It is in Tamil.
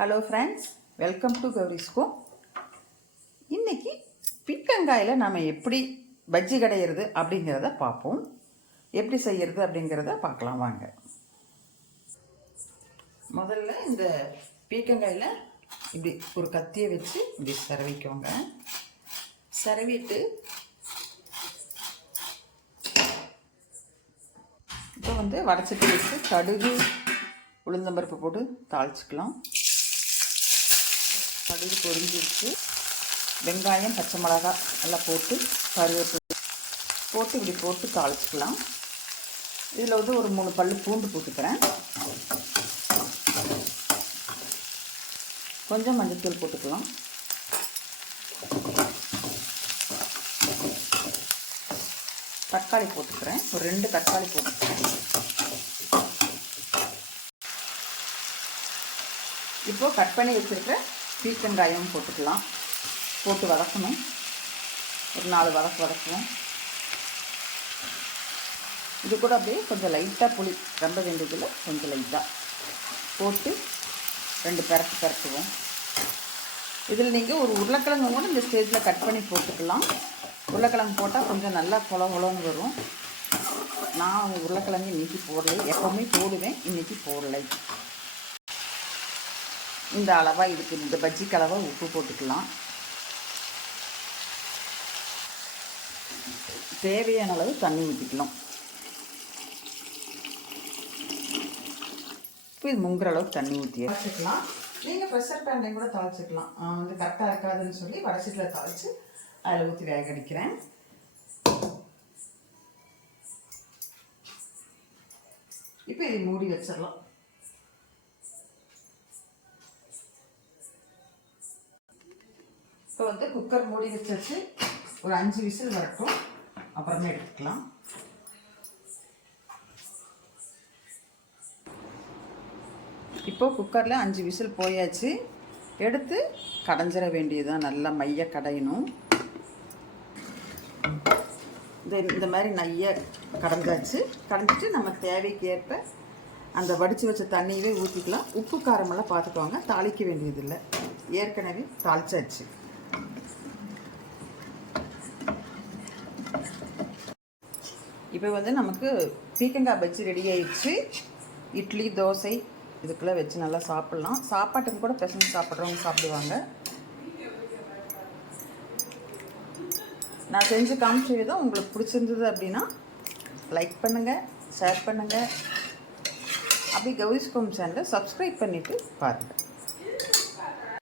ஹலோ ஃப்ரெண்ட்ஸ், வெல்கம் டு கௌரிஸ்கோ. இன்றைக்கி பீர்க்கங்காயில் நாம் எப்படி பஜ்ஜி கடையிறது அப்படிங்கிறத பார்ப்போம். எப்படி செய்கிறது அப்படிங்கிறத பார்க்கலாம் வாங்க. முதல்ல இந்த பீர்க்கங்காயில் இப்படி ஒரு கத்தியை வச்சு இப்படி சரவிக்கோங்க. சரவிட்டு இப்போ வடச்சட்டி வச்சு கடுகு உளுந்தம்பருப்பு போட்டு தாளிச்சிக்கலாம். கடுகு பொரிஞ்சிருச்சு. வெங்காயம் பச்சை மிளகாய் எல்லாம் போட்டு கருவேப்பிலை போட்டு இப்படி போட்டு தாளிச்சிக்கலாம். இதில் ஒரு 3 பல்லு பூண்டு போட்டுக்கிறேன். கொஞ்சம் மஞ்சத்தூள் போட்டுக்கலாம். தக்காளி போட்டுக்கிறேன். ஒரு 2 தக்காளி போட்டுக்கிறேன். இப்போது கட் பண்ணி வச்சுருக்க பீர்க்கங்காயம் போட்டுக்கலாம். போட்டு வதக்கணும். ஒரு 4 வதக்குவோம். இது கூட அப்படியே கொஞ்சம் லைட்டாக புளி, ரொம்ப வேண்டியதில் கொஞ்சம் லைட்டாக போட்டு 2 பெரட்டுவோம். இதில் நீங்கள் ஒரு உருளைக்கிழங்கு கூட இந்த ஸ்டேஜில் கட் பண்ணி போட்டுக்கலாம். உருளைக்கிழங்கு போட்டால் கொஞ்சம் நல்லா கொலன்னு வரும். நான் உருளைக்கிழங்கு இன்றைக்கி போடலை, எப்போவுமே போடுவேன், இன்றைக்கி போடலை. இந்த அளவாக இதுக்கு இந்த பஜ்ஜிக்கு அளவாக உப்பு போட்டுக்கலாம். தேவையான அளவு தண்ணி ஊற்றிக்கலாம். இப்போ இது முங்குற அளவுக்கு தண்ணி ஊற்றி வச்சுக்கலாம். நீங்கள் ப்ரெஷர் பேன்லையும் கூட தாளிச்சிக்கலாம். கரெக்டாக இருக்காதுன்னு சொல்லி வடசீட்டில் தாளித்து அதில் ஊற்றி வேக அடிக்கிறேன். இப்போ இதை மூடி வச்சிடலாம். இப்போ குக்கர் மூடி வச்சு ஒரு 5 விசில் வரட்டும், அப்புறமே எடுத்துக்கலாம். இப்போது குக்கரில் 5 விசில் போயாச்சு. எடுத்து கடைஞ்சிட வேண்டியதுதான். நல்லா மைய கடையணும். இந்த மாதிரி நைய கடைஞ்சாச்சு. கடைஞ்சிட்டு நம்ம தேவைக்கு ஏற்ப அந்த வடித்து வச்ச தண்ணியவே ஊற்றிக்கலாம். உப்பு காரமெல்லாம் பார்த்துக்குவாங்க. தாளிக்க வேண்டியதில்லை, ஏற்கனவே தாளிச்சாச்சு. இப்போ நமக்கு பீர்க்கங்காய் பஜ்ஜி ரெடி ஆயிடுச்சு. இட்லி, தோசை இதுக்குள்ளே வச்சு நல்லா சாப்பிட்லாம். சாப்பாட்டுக்கு கூட பெசஞ்சு சாப்பிட்றவங்க சாப்பிடுவாங்க. நான் செஞ்சு காமிச்ச விதம் உங்களுக்கு பிடிச்சிருந்தது அப்படின்னா லைக் பண்ணுங்கள், ஷேர் பண்ணுங்கள். அப்படி கௌரிஸ்கோ சேனலை சப்ஸ்கிரைப் பண்ணிவிட்டு பாருங்கள்.